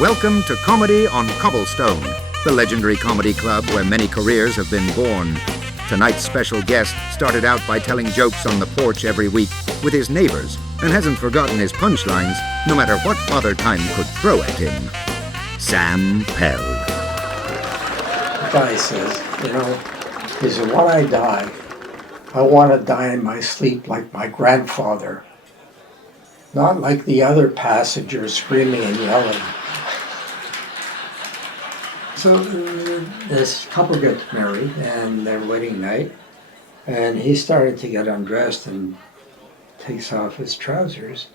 Welcome to Comedy on Cobblestone, the legendary comedy club where many careers have been born. Tonight's special guest started out by telling jokes on the porch every week with his neighbors and hasn't forgotten his punchlines, no matter what Father Time could throw at him. Sam Pell. The guy says, he said, when I die, I want to die in my sleep like my grandfather, not like the other passengers screaming and yelling. So this couple gets married and their wedding night, and he started to get undressed and takes off his trousers,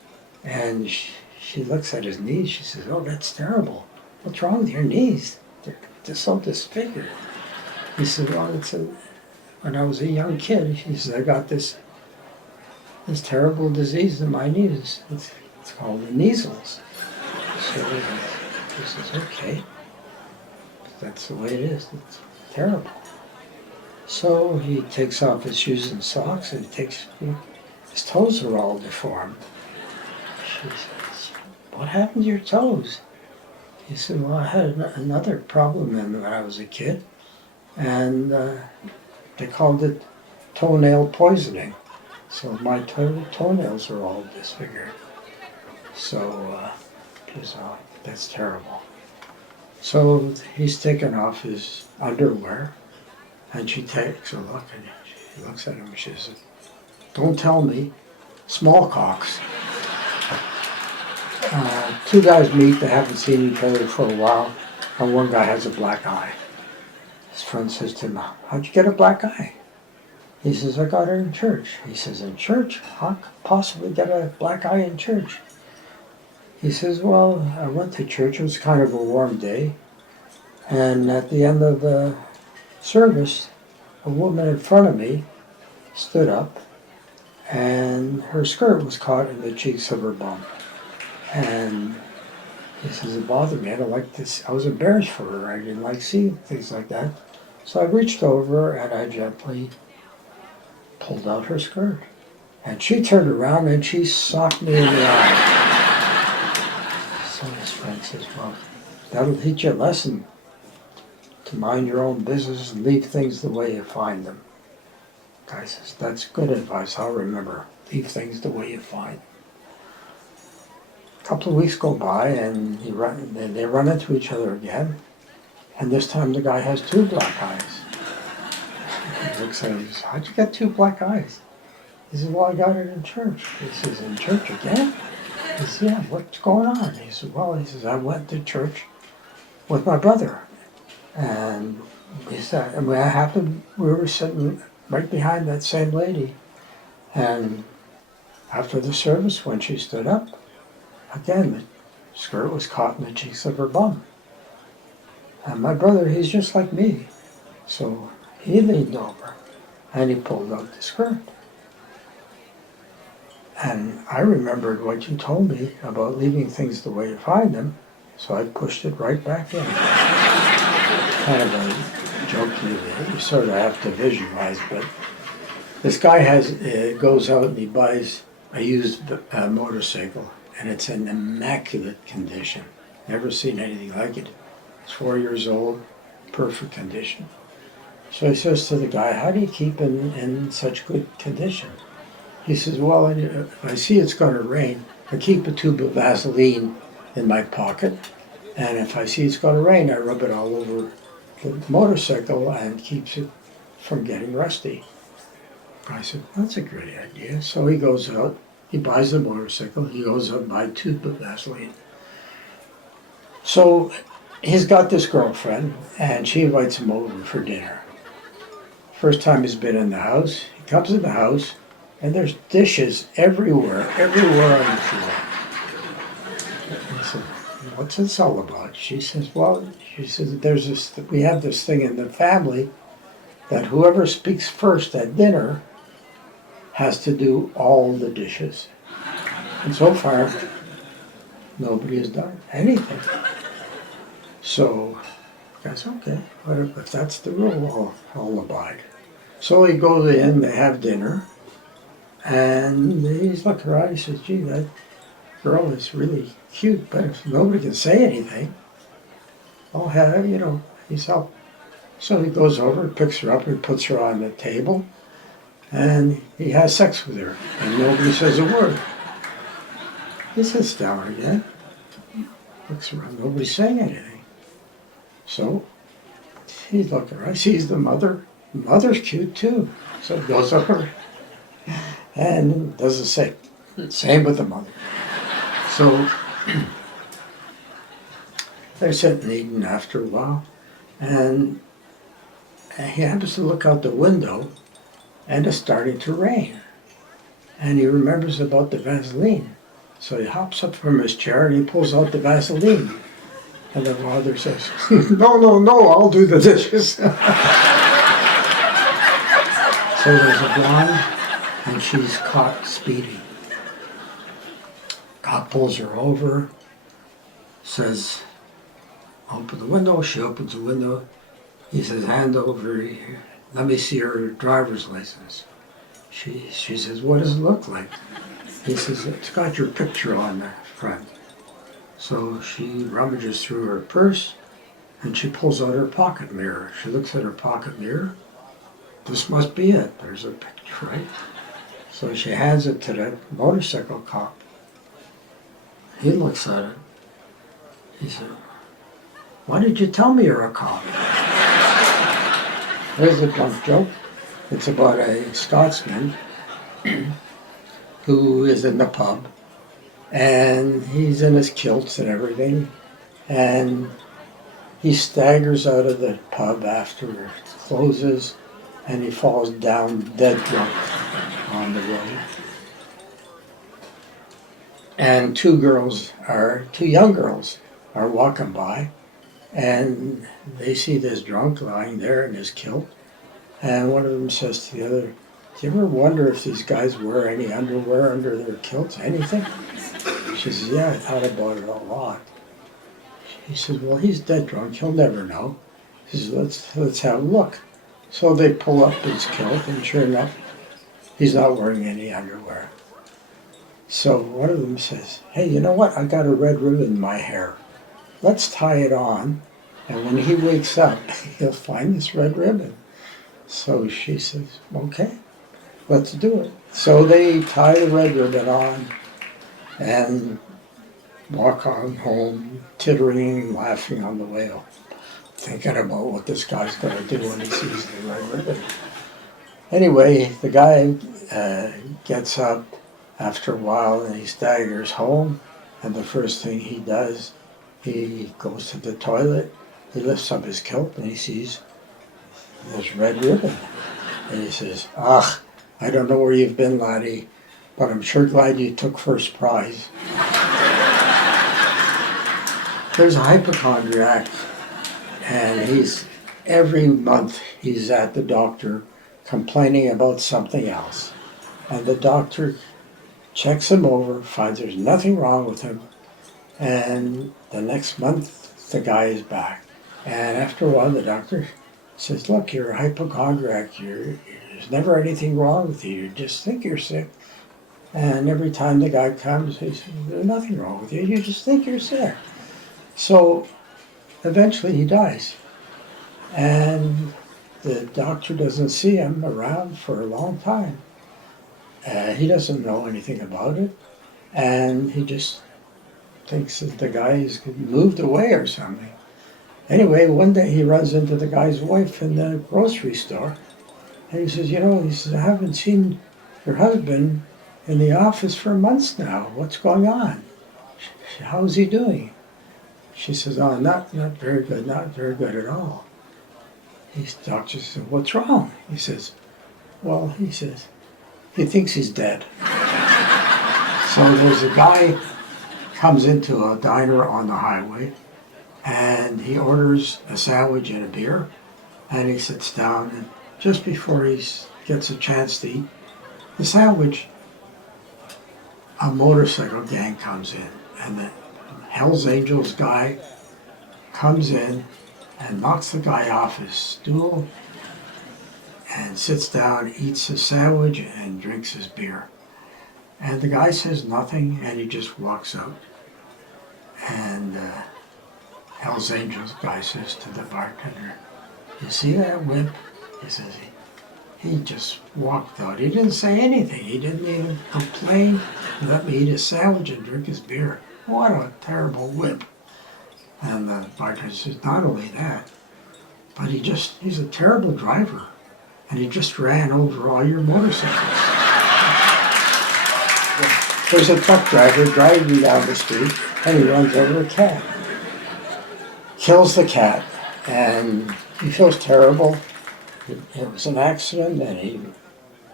and she looks at his knees. She says, "Oh, that's terrible. What's wrong with your knees? They're so disfigured." He said, "Well, when I was a young kid," he says, "I got this terrible disease in my knees. It's called the Kneasles." So he says, "Okay. That's the way it is. It's terrible." So he takes off his shoes and socks, and his toes are all deformed. She says, "What happened to your toes?" He said, "Well, I had another problem when I was a kid, and they called it toenail poisoning. So my toenails are all disfigured." So he says, "Oh, that's terrible." So he's taken off his underwear, and she takes a look, and she looks at him and she says, "Don't tell me, smallpox." Two guys meet, they haven't seen each other for a while, and one guy has a black eye. His friend says to him, "How'd you get a black eye?" He says, "I got it in church." He says, "In church? How could I possibly get a black eye in church?" He says, "Well, I went to church. It was kind of a warm day. And at the end of the service, a woman in front of me stood up, and her skirt was caught in the cheeks of her bum. And," he says, "it bothered me. I don't like this. I was embarrassed for her. I didn't like seeing things like that. So I reached over and I gently pulled out her skirt. And she turned around and she socked me in the eye." So his friend says, "Well, that'll teach you a lesson to mind your own business and leave things the way you find them." Guy says, "That's good advice. I'll remember. Leave things the way you find them." A couple of weeks go by and they run into each other again. And this time the guy has two black eyes. He looks at him and says, "How'd you get two black eyes?" He says, "Well, I got it in church." He says, "In church again?" He says, "Yeah, what's going on?" He says, "Well," he says, "I went to church with my brother. And we were sitting right behind that same lady. And after the service, when she stood up, again, the skirt was caught in the cheeks of her bum. And my brother, he's just like me. So he leaned over and he pulled out the skirt. And I remembered what you told me about leaving things the way you find them, so I pushed it right back in." Kind of a joke you sort of have to visualize, but this guy goes out and he buys a used motorcycle, and it's in immaculate condition. Never seen anything like it. It's 4 years old, perfect condition. So he says to the guy, "How do you keep it in such good condition?" He says, "Well, if I see it's going to rain, I keep a tube of Vaseline in my pocket, and if I see it's going to rain, I rub it all over the motorcycle and keeps it from getting rusty." I said, "That's a great idea." So he goes out, he buys the motorcycle, he goes out and buys a tube of Vaseline. So he's got this girlfriend, and she invites him over for dinner. First time he's been in the house, he comes in the house, and there's dishes everywhere on the floor. I said, "What's this all about?" She says, "We have this thing in the family that whoever speaks first at dinner has to do all the dishes. And so far, nobody has done anything." So, guys, okay, if that's the rule, I'll abide. So he goes in, they have dinner, and he's looking around, he says, "Gee, girl is really cute, but if nobody can say anything, I'll have, he's help. So he goes over, picks her up, and puts her on the table, and he has sex with her, and nobody says a word. He sits down again, looks around, nobody's saying anything. So he's looking around, sees the mother. The mother's cute too. So he goes over and doesn't say. Same with the mother. So they're sitting eating after a while, and he happens to look out the window, and it's starting to rain. And he remembers about the Vaseline. So he hops up from his chair and he pulls out the Vaseline. And the father says, no, I'll do the dishes. So there's a blonde, and she's caught speeding. Cop pulls her over, says, open the window. She opens the window. He says, hand over here. Let me see her driver's license. She says, what does it look like? He says, it's got your picture on the front. So she rummages through her purse, and she pulls out her pocket mirror. She looks at her pocket mirror. This must be it. There's a picture, right? So she hands it to the motorcycle cop. He looks at it. He said, why did you tell me you're a cop? There's a drunk joke. It's about a Scotsman who is in the pub, and he's in his kilts and everything, and he staggers out of the pub after it closes, and he falls down dead drunk on the road. And two young girls are walking by, and they see this drunk lying there in his kilt, and one of them says to the other, do you ever wonder if these guys wear any underwear under their kilts, anything? She says, yeah, I thought about it a lot. He says, well, he's dead drunk, he'll never know. He says, let's have a look. So they pull up his kilt, and sure enough, he's not wearing any underwear. So one of them says, hey, you know what? I got a red ribbon in my hair. Let's tie it on, and when he wakes up, he'll find this red ribbon. So she says, okay, let's do it. So they tie the red ribbon on and walk on home, tittering and laughing on the way home, thinking about what this guy's going to do when he sees the red ribbon. Anyway, the guy gets up after a while, and he staggers home, and the first thing he does, he goes to the toilet, he lifts up his kilt, and he sees this red ribbon. And he says, I don't know where you've been, laddie, but I'm sure glad you took first prize. There's a hypochondriac, and every month he's at the doctor complaining about something else. And the doctor checks him over, finds there's nothing wrong with him, and the next month the guy is back. And after a while the doctor says, look, you're a hypochondriac, there's never anything wrong with you, you just think you're sick. And every time the guy comes, he says, there's nothing wrong with you, you just think you're sick. So eventually he dies. And the doctor doesn't see him around for a long time. He doesn't know anything about it, and he just thinks that the guy's moved away or something. Anyway, one day he runs into the guy's wife in the grocery store, and he says, I haven't seen your husband in the office for months now. What's going on? How's he doing? She says, oh, not very good, not very good at all. The doctor says, what's wrong? He says, he thinks he's dead. So there's a guy comes into a diner on the highway, and he orders a sandwich and a beer, and he sits down, and just before he gets a chance to eat the sandwich, a motorcycle gang comes in, and the Hells Angels guy comes in and knocks the guy off his stool and sits down, eats his sandwich, and drinks his beer. And the guy says nothing, and he just walks out. And Hell's Angels guy says to the bartender, "You see that whip?" He says, he just walked out. He didn't say anything. He didn't even complain. He let me eat his sandwich and drink his beer. What a terrible whip. And the bartender says, not only that, but he's a terrible driver. And he just ran over all your motorcycles. There's a truck driver driving down the street, and he runs over a cat. Kills the cat, and he feels terrible. It was an accident, and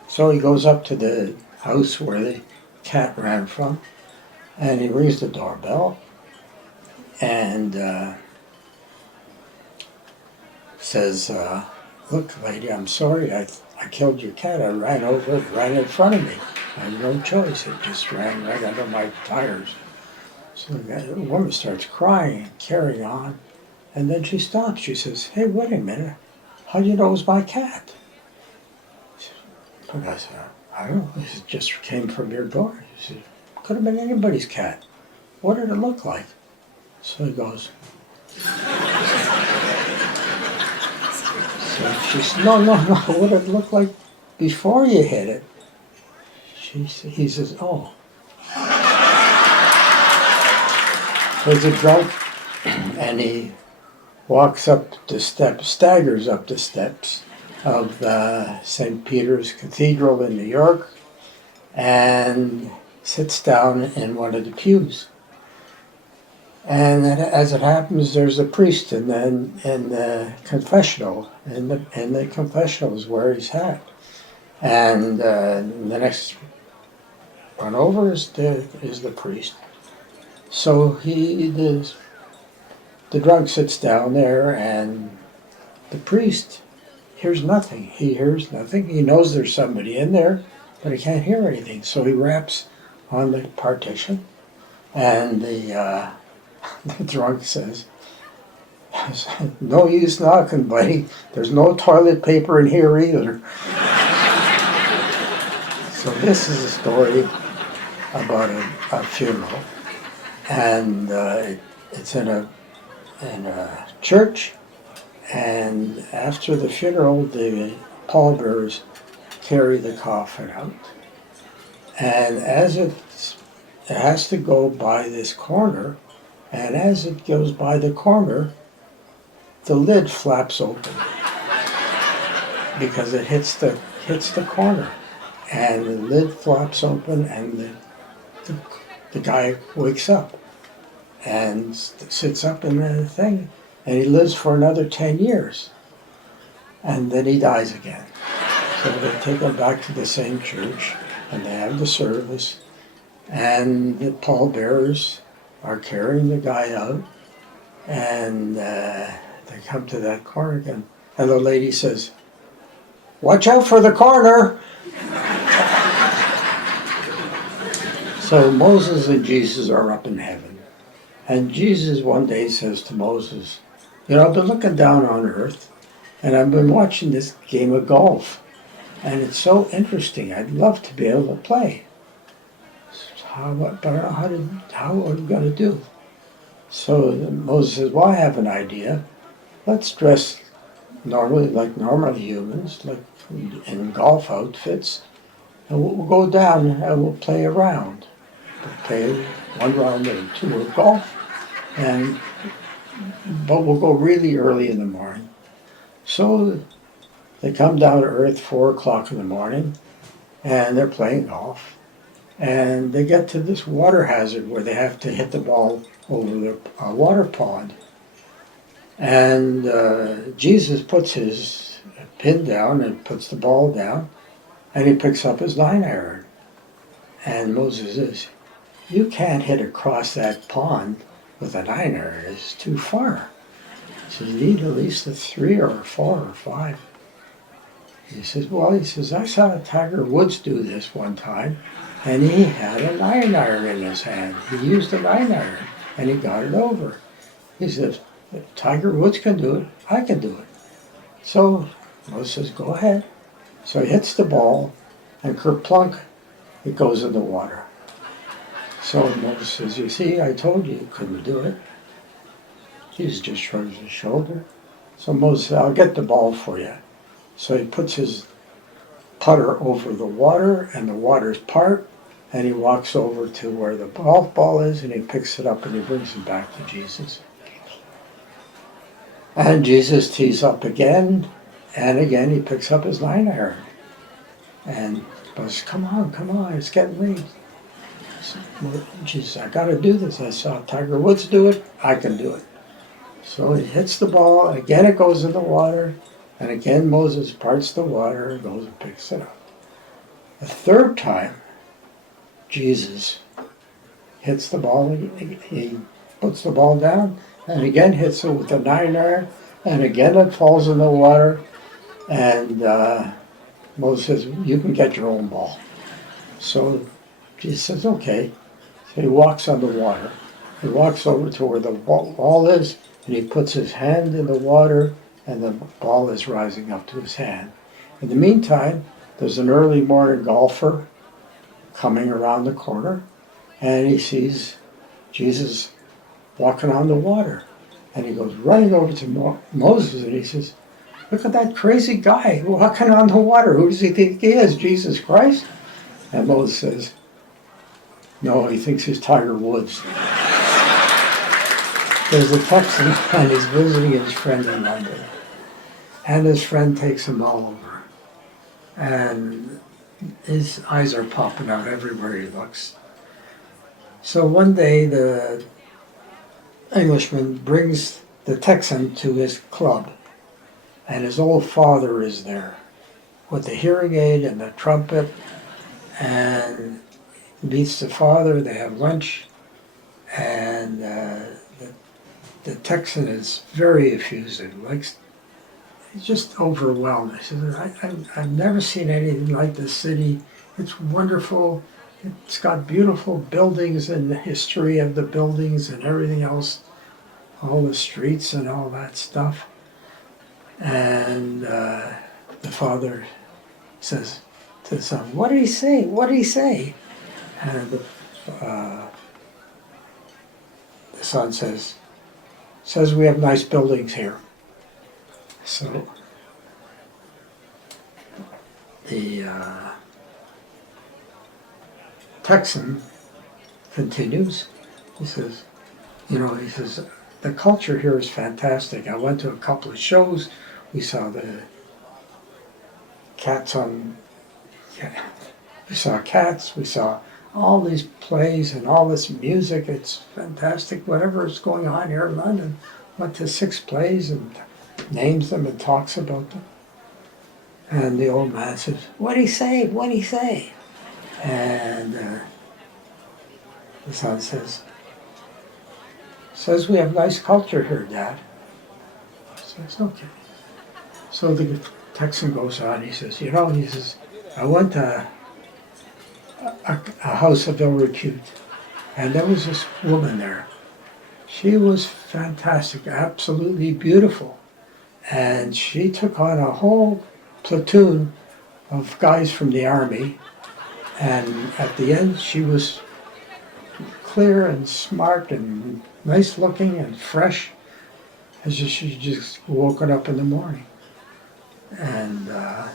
so he goes up to the house where the cat ran from, and he rings the doorbell, and says, "Look, lady, I'm sorry, I killed your cat. I ran over it, ran in front of me. I had no choice. It just ran right under my tires." So the woman starts crying and carrying on, and then she stops. She says, "Hey, wait a minute. How do you know it was my cat?" But I said, "I don't know. It just came from your door." He said, "Could have been anybody's cat. What did it look like?" So he goes. So she said, no. What did it look like before you hit it?" He says, "Oh." There's a drunk, and he walks up the steps, staggers up the steps of St. Peter's Cathedral in New York, and sits down in one of the pews. And as it happens, there's a priest in the confessional, and the confessional is where he's at. And the next one over is the priest. So the drunk sits down there, and the priest hears nothing. He hears nothing. He knows there's somebody in there, but he can't hear anything. So he raps on the partition, and the drunk says, "No use knocking, buddy. There's no toilet paper in here either." So this is a story about a funeral, and it's in a church. And after the funeral, the pallbearers carry the coffin out, and as it has to go by this corner, and as it goes by the corner, the lid flaps open because it hits the corner, and the lid flaps open, and the guy wakes up and sits up in the thing, and he lives for another 10 years, and then he dies again. So they take him back to the same church, and they have the service, and the pallbearers are carrying the guy out, and they come to that corner again, and the lady says, "Watch out for the corner." So Moses and Jesus are up in heaven, and Jesus one day says to Moses, "I've been looking down on earth, and I've been watching this game of golf, and it's so interesting. I'd love to be able to play. But I don't know how are we going to do?" So Moses says, "Well, I have an idea. Let's dress normally like normal humans, like in golf outfits, and we'll go down and we'll play a round. We'll play one round or two of golf, but we'll go really early in the morning." So they come down to earth 4 o'clock in the morning, and they're playing golf. And they get to this water hazard where they have to hit the ball over a water pond. And Jesus puts his pin down and puts the ball down, and he picks up his 9-iron. And Moses says, "You can't hit across that pond with a 9-iron. It's too far." He says, "You need at least a 3 or a 4 or 5. He says, "I saw Tiger Woods do this one time, and he had a 9-iron in his hand. He used a 9-iron, and he got it over." He says, "If Tiger Woods can do it, I can do it." So Moses says, "Go ahead." So he hits the ball, and kerplunk, it goes in the water. So Moses says, you see, I told you couldn't do it. Jesus just shrugs his shoulder. So Moses said, I'll get the ball for you. So he puts his putter over the water, and the water's part, and he walks over to where the golf ball is, and he picks it up and he brings it back to Jesus. And Jesus tees up again, and again he picks up his 9-iron. And goes, come on, it's getting late. So, well, Jesus, I got to do this. I saw Tiger Woods do it, I can do it. So he hits the ball, again it goes in the water, and again Moses parts the water and goes and picks it up. The third time, Jesus hits the ball, he puts the ball down, and again hits it with the 9-iron, and again it falls in the water, and Moses says, you can get your own ball. So Jesus says, okay. So he walks on the water. He walks over to where the ball is, and he puts his hand in the water, and the ball is rising up to his hand. In the meantime, there's an early morning golfer coming around the corner, and he sees Jesus walking on the water. And he goes running over to Moses, and he says, look at that crazy guy walking on the water. Who does he think he is, Jesus Christ? And Moses says, no, he thinks he's Tiger Woods. There's a Texan, and he's visiting his friend in London. And his friend takes him all over. And his eyes are popping out everywhere he looks. So one day the Englishman brings the Texan to his club, and his old father is there with the hearing aid and the trumpet, and meets the father. They have lunch, and the Texan is very effusive, he's just overwhelmed. He says, I've never seen anything like this city. It's wonderful. It's got beautiful buildings and the history of the buildings and everything else, all the streets and all that stuff. And the father says to the son, what did he say? What did he say? And the son says we have nice buildings here. So the Texan continues. He says, the culture here is fantastic. I went to a couple of shows. We saw the cats we saw cats, we saw all these plays and all this music. It's fantastic. Whatever is going on here in London. Went to 6 plays and names them and talks about them. And the old man says, what'd he say? What'd he say? And the son says we have nice culture here, Dad. Says, okay. So the Texan goes on, he says, I went to a house of ill repute, and there was this woman there. She was fantastic, absolutely beautiful. And she took on a whole platoon of guys from the army, and at the end she was clear and smart and nice looking and fresh, as if she just woken up in the morning. And the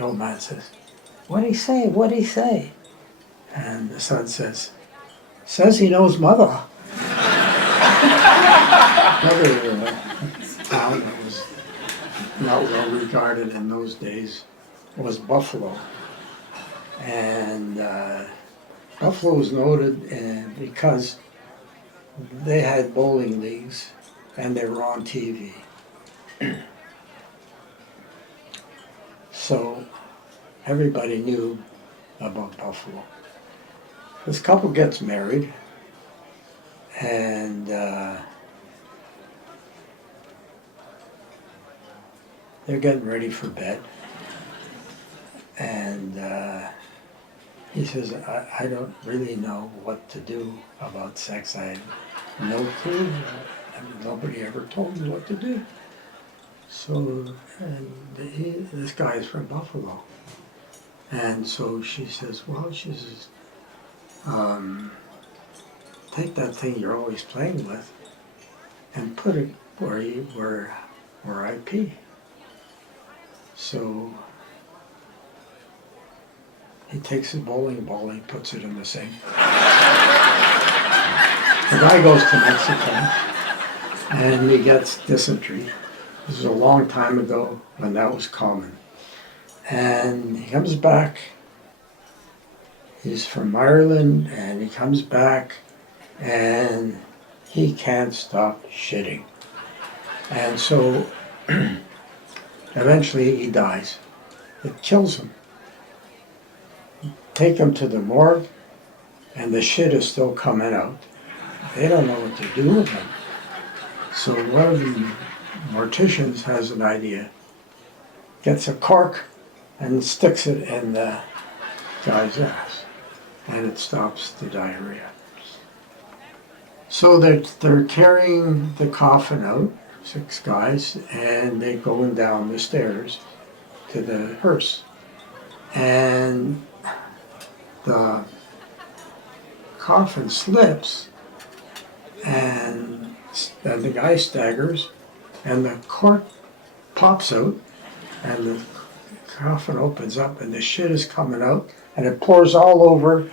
old man says, what'd he say? What'd he say? And the son says he knows mother. Another town that was not well regarded in those days was Buffalo. And Buffalo was noted because they had bowling leagues and they were on TV. So everybody knew about Buffalo. This couple gets married, and they're getting ready for bed. And he says, I don't really know what to do about sex. I have no clue. Nobody ever told me what to do. So, and this guy is from Buffalo. And so she says, well, she says, take that thing you're always playing with and put it where I pee. So he takes his bowling ball and he puts it in the sink. The guy goes to Mexico and he gets dysentery. This was a long time ago when that was common. And he comes back. He's from Ireland and he comes back and he can't stop shitting. And so eventually he dies. It kills him. Take him to the morgue and the shit is still coming out. They don't know what to do with him. So one of the morticians has an idea. Gets a cork and sticks it in the guy's ass. And it stops the diarrhea. So they're carrying the coffin out, 6 guys, and they're going down the stairs to the hearse. And the coffin slips, and then the guy staggers, and the cork pops out, and the coffin opens up, and the shit is coming out, and it pours all over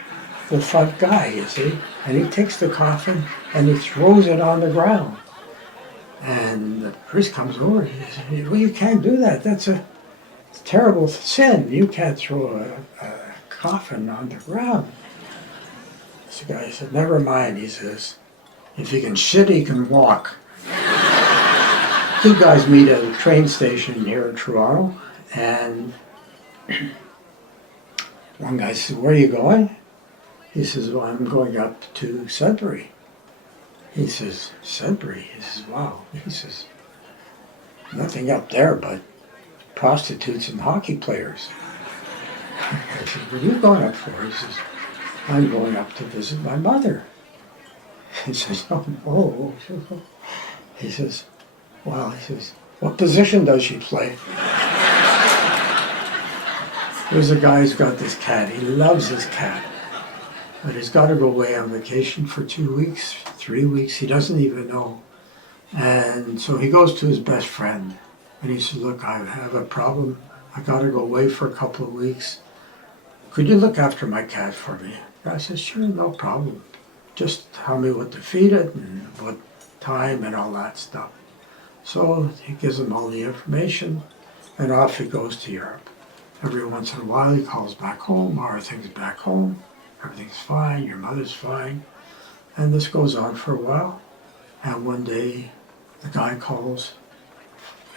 the front guy, you see. And he takes the coffin and he throws it on the ground. And the priest comes over and he says, well, you can't do that. That's a terrible sin. You can't throw a coffin on the ground. So the guy said, never mind, he says. If he can shit, he can walk. 2 guys meet at a train station here in Toronto, and one guy says, where are you going? He says, well, I'm going up to Sudbury. He says, Sudbury? He says, wow. He says, nothing up there but prostitutes and hockey players. I said, what are you going up for? He says, I'm going up to visit my mother. He says, oh. He says, well, he says, what position does she play? There's a guy who's got this cat. He loves his cat. But he's got to go away on vacation for 2 weeks, 3 weeks. He doesn't even know. And so he goes to his best friend. And he says, look, I have a problem. I got to go away for a couple of weeks. Could you look after my cat for me? And I said, sure, no problem. Just tell me what to feed it and what time and all that stuff. So he gives him all the information. And off he goes to Europe. Every once in a while he calls back home. Are things back home? Everything's fine, your mother's fine. And this goes on for a while. And one day the guy calls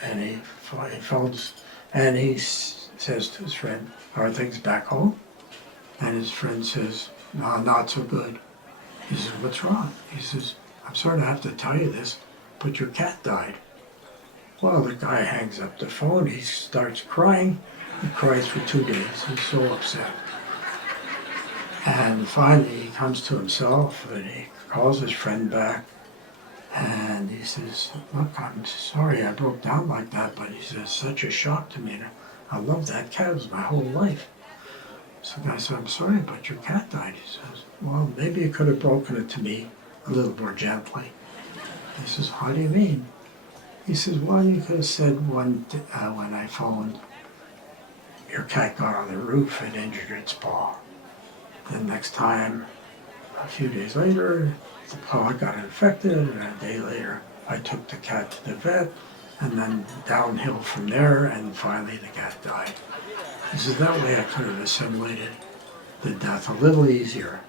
and he phones and he says to his friend, are things back home? And his friend says, no, not so good. He says, what's wrong? He says, I'm sorry to have to tell you this, but your cat died. Well, the guy hangs up the phone, he starts crying. He cries for 2 days, he's so upset. And finally he comes to himself and he calls his friend back and he says, look, I'm sorry I broke down like that, but he says, such a shock to me. And I love that cat, it was my whole life. So the guy said, I'm sorry, but your cat died. He says, well, maybe you could have broken it to me a little more gently. He says, how do you mean? He says, well, you could have said when I phoned, your cat got on the roof and injured its paw. The next time, a few days later, the paw got infected, and a day later, I took the cat to the vet, and then downhill from there, and finally the cat died. He says, that way I could have assimilated the death a little easier.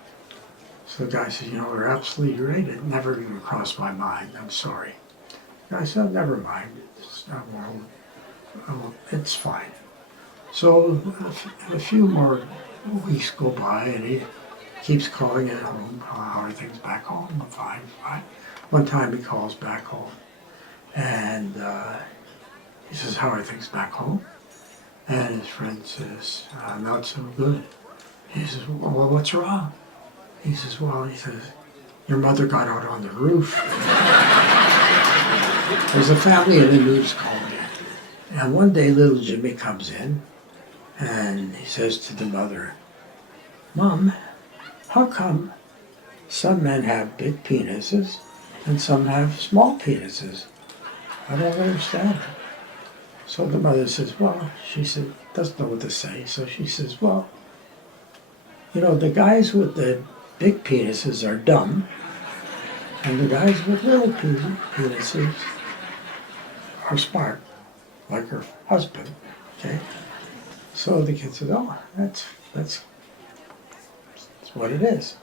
So the guy says, you know, you're absolutely right, it never even crossed my mind, I'm sorry. The guy said, never mind, it's fine. So a few more weeks go by and he keeps calling at home. How are things back home? I'm fine, fine. One time he calls back home and he says, how are things back home? And his friend says, not so good. He says, well, what's wrong? He says, your mother got out on the roof. There's a family in the Nudist colony. And one day little Jimmy comes in And he says to the mother, Mom, how come some men have big penises and some have small penises? I don't understand it. So the mother says, well, she said, doesn't know what to say. So she says, well, you know, the guys with the big penises are dumb, and the guys with little penises are smart, like her husband. Okay? So the kid says, oh, that's what it is.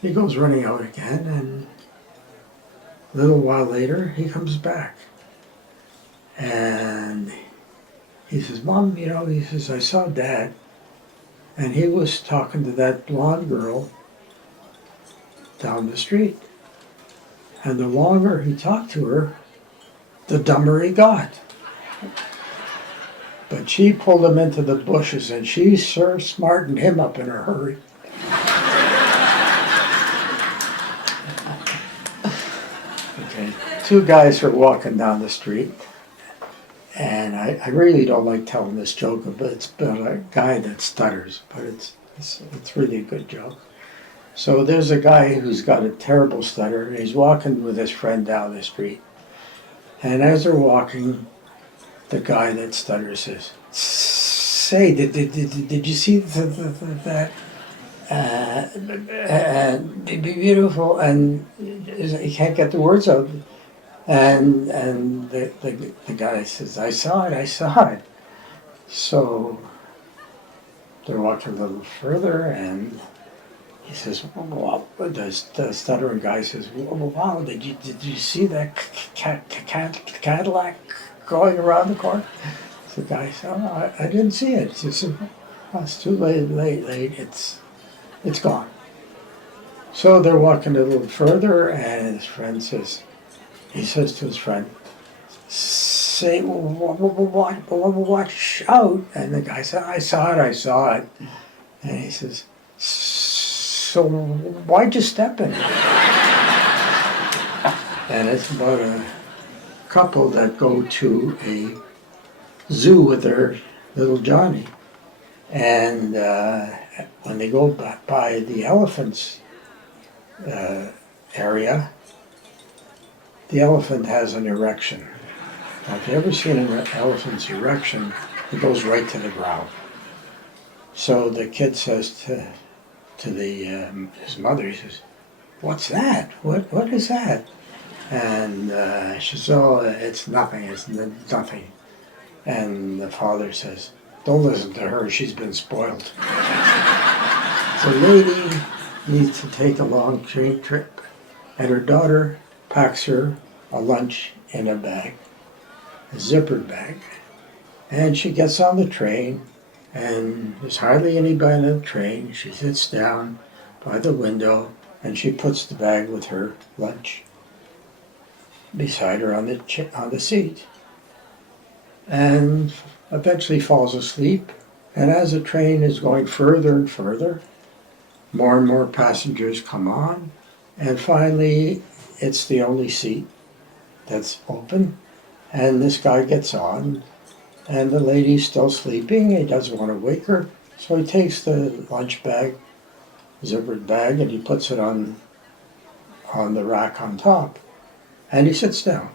He goes running out again, and a little while later, he comes back. And he says, Mom, you know, he says, I saw Dad, and he was talking to that blonde girl down the street. And the longer he talked to her, the dumber he got. But she pulled him into the bushes, and she sure smartened him up in a hurry. Okay, two guys are walking down the street, and I really don't like telling this joke, but it's about a guy that stutters, but it's really a good joke. So there's a guy who's got a terrible stutter, and he's walking with his friend down the street. And as they're walking, the guy that stutters says, say, did you see that beautiful? And he can't get the words out. And the guy says, I saw it. So they're walking a little further, and he says, well, the stuttering guy says, wow, did you see that Cadillac going around the corner? The guy said, oh, I didn't see it. He said, oh, it's too late, it's gone. So they're walking a little further, and his friend says, he says to his friend, say, watch out. And the guy said, I saw it. And he says, so why'd you step in it? And it's about a couple that go to a zoo with their little Johnny. And when they go by the elephants area, the elephant has an erection. Now, if you've ever seen an elephant's erection, it goes right to the ground. So the kid says to his mother, he says, what's that? What is that? And she says, oh, it's nothing. And the father says, don't listen to her, she's been spoiled. The lady needs to take a long train trip, and her daughter packs her a lunch in a bag, a zippered bag. And she gets on the train, and there's hardly anybody on the train. She sits down by the window, and she puts the bag with her lunch beside her on the seat, and eventually falls asleep. And as the train is going further and further, more and more passengers come on, and finally it's the only seat that's open, and this guy gets on, and the lady's still sleeping. He doesn't want to wake her, so he takes the lunch bag, zippered bag, and he puts it on the rack on top, and he sits down.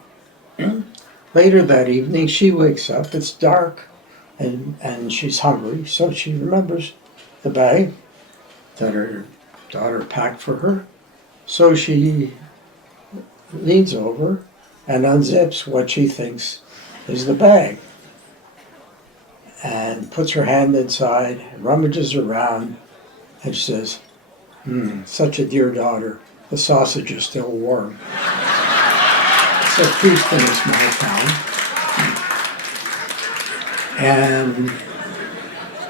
Later that evening, she wakes up. It's dark, and she's hungry, so she remembers the bag that her daughter packed for her. So she leans over and unzips what she thinks is the bag, and puts her hand inside, and rummages around, and she says, such a dear daughter, the sausage is still warm. It's a feast in a small town. And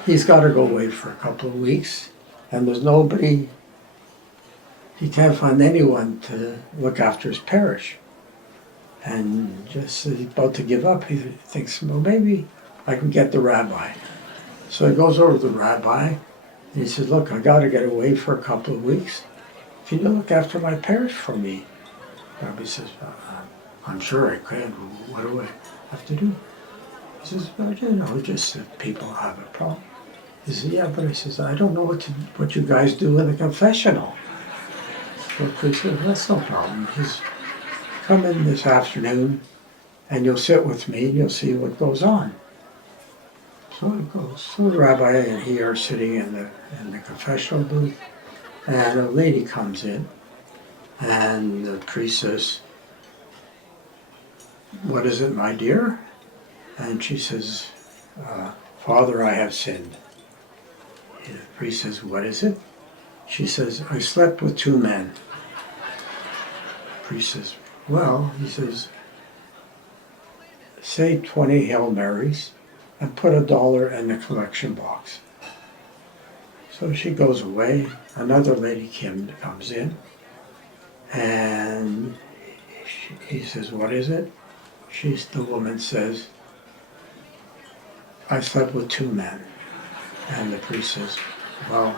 he's got to go away for a couple of weeks, and there's nobody, he can't find anyone to look after his parish. And just as he's about to give up, he thinks, well, maybe I can get the rabbi. So he goes over to the rabbi, and he says, look, I got to get away for a couple of weeks. Can you look after my parish for me? The rabbi says, I'm sure I can. What do I have to do? He says, well, just that people have a problem. He says, yeah, but he says, I don't know what you guys do in the confessional. So the priest says, that's no problem. He says, come in this afternoon and you'll sit with me and you'll see what goes on. So it goes. So the rabbi and he are sitting in the confessional booth, and a lady comes in, and the priest says, what is it, my dear? And she says, Father, I have sinned. And the priest says, what is it? She says, I slept with 2 men. The priest says, well, he says, say 20 Hail Marys and put $1 in the collection box. So she goes away. Another lady comes in, and he says, what is it? The woman says, I slept with 2 men. And the priest says, well,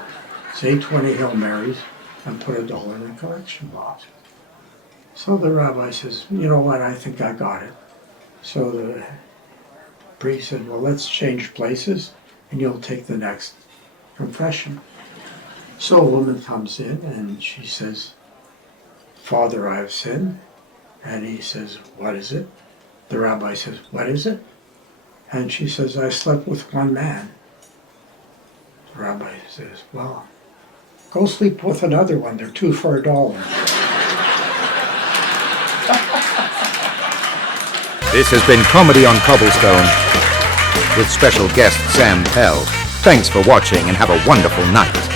say 20 Hail Marys and put $1 in the collection box. So the rabbi says, you know what, I think I got it. So the priest said, well, let's change places and you'll take the next confession. So a woman comes in and she says, Father, I have sinned. And he says, what is it? The rabbi says, what is it? And she says, I slept with 1 man. The rabbi says, well, go sleep with another one. They're 2 for $1. This has been Comedy on Cobblestone with special guest Sam Pell. Thanks for watching and have a wonderful night.